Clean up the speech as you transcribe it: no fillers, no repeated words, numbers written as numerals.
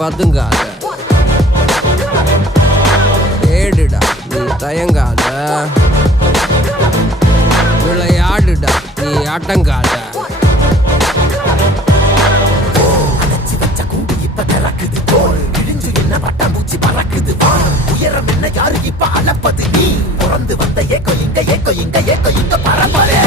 பதுங்காத, ஏடுடா நீ தயங்காத, விளையாடுடா நீ ஆட்டங்காத. பட்டாம்பூச்சி பறக்குது உயரம் என்ன யாரு இப்ப அளப்பது நீ பிறந்து வந்த ஏக்கோ இங்க ஏக்கோ இங்க ஏக்கோ இங்க பரம்பரை